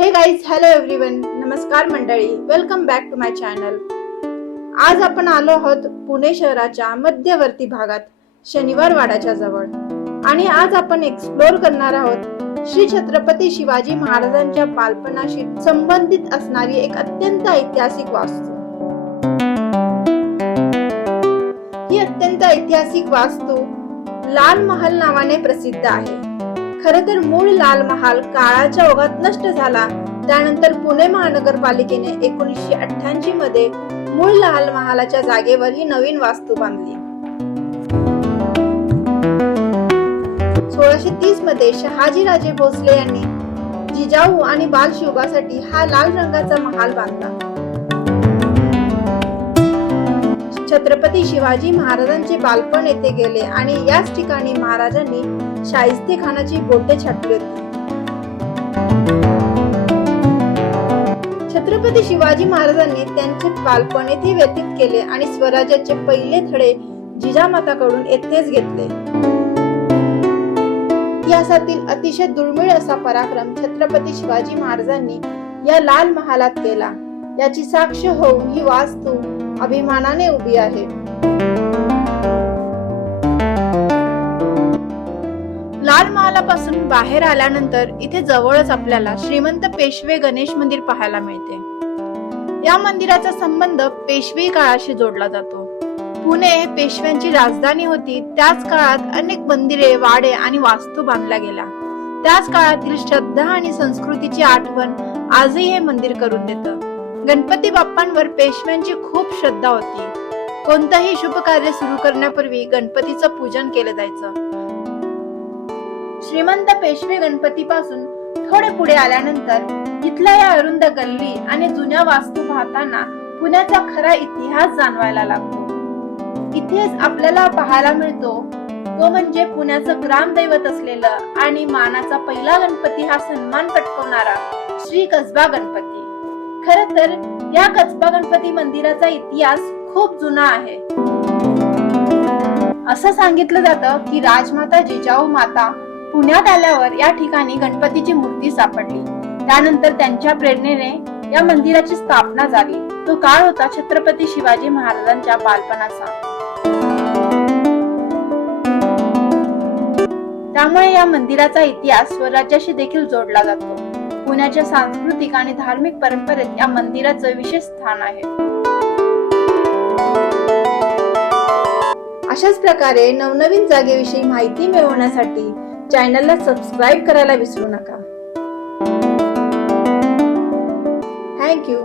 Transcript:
हे guys, hello everyone, नमस्कार मंडळी, welcome back to my channel. आज आपण आलो आहोत पुणे शहराच्या मध्यवर्ती भागात शनिवार वाडाच्या जवळ आणि आज आपण एक्सप्लोर करणार आहोत श्री छत्रपती शिवाजी महाराजांच्या बालपणाशी संबंधित असणारी एक अत्यंत ऐतिहासिक वास्तू। ही अत्यंत ऐतिहासिक वास्तू लाल महाल नावाने प्रसिद्ध आहे। खरं तर मूळ लाल महाल काळाच्या ओघात नष्ट झाला। त्यानंतर पुणे महानगरपालिकेने 1988 मध्ये मूळ लाल महालाच्या जागेवर ही नवीन वास्तू बांधली। 1630 मध्ये शहाजीराजे भोसले यांनी जिजाऊ आणि बालशिवबासाठी हा लाल रंगाचा महाल बांधला। छत्रपती शिवाजी महाराजांचे बालपण येथे गेले आणि याच ठिकाणी महाराजांनी शाहिस्ते खानाची बोटे छाटली होती। छत्रपती शिवाजी महाराजांनी त्यांचे बालपण येथे व्यतीत केले आणि स्वराज्याचे पहिले धडे जिजामाताकडून येथेच घेतले। इतिहासातील अतिशय दुर्मिळ असा पराक्रम छत्रपती शिवाजी महाराजांनी या लाल महालात केला, याची साक्ष होऊन ही वास्तू अभिमानाने उभी आहे। लाल महालापासून बाहेर आल्यानंतर इथे जवळच आपल्याला श्रीमंत पेशवे गणेश मंदिर पाहायला मिळते। या मंदिराचा संबंध पेशवी काळाशी जोडला जातो। पुणे हे पेशव्यांची राजधानी होती। त्याच काळात अनेक मंदिरे, वाडे आणि वास्तू बांधल्या गेल्या। त्याच काळातील श्रद्धा आणि संस्कृतीची आठवण आजही हे मंदिर करून देतं। गणपती बाप्पांवर पेशव्यांची खूप श्रद्धा होती। कोणताही शुभ कार्य सुरू करण्यापूर्वी गणपतीचं पूजन केलं जायचं। श्रीमंत पेशवे गणपती पासून थोडे पुढे आल्यानंतर इथल्या या अरुंद गल्ली आणि जुन्या वास्तू पाहताना पुण्याचा खरा इतिहास जाणवायला लागतो। इथेच आपल्याला पाहायला मिळतो तो म्हणजे पुण्याचं ग्रामदैवत असलेलं आणि मानाचा पहिला गणपती हा सन्मान पटकावणारा श्री कसबा गणपती। खरं तर या कसबा गणपती मंदिराचा इतिहास खूप जुना आहे। असं सांगितलं जातं की राजमाता जिजाऊ माता पुण्यात आल्यावर या ठिकाणी गणपतीची मूर्ती सापडली। त्यानंतर त्यांच्या प्रेरणेने या मंदिराची स्थापना झाली। तो काळ होता छत्रपती शिवाजी महाराजांच्या बालपणाचा। त्यामुळे या मंदिराचा इतिहास स्वराज्याशी देखील जोडला जातो। पुण्याच्या सांस्कृतिक आणि धार्मिक परंपरेत या मंदिराचं विशेष स्थान आहे। अशाच प्रकारे नवनवीन जागेविषयी माहिती मिळवण्यासाठी चॅनलला सबस्क्राईब करायला विसरू नका। Thank you.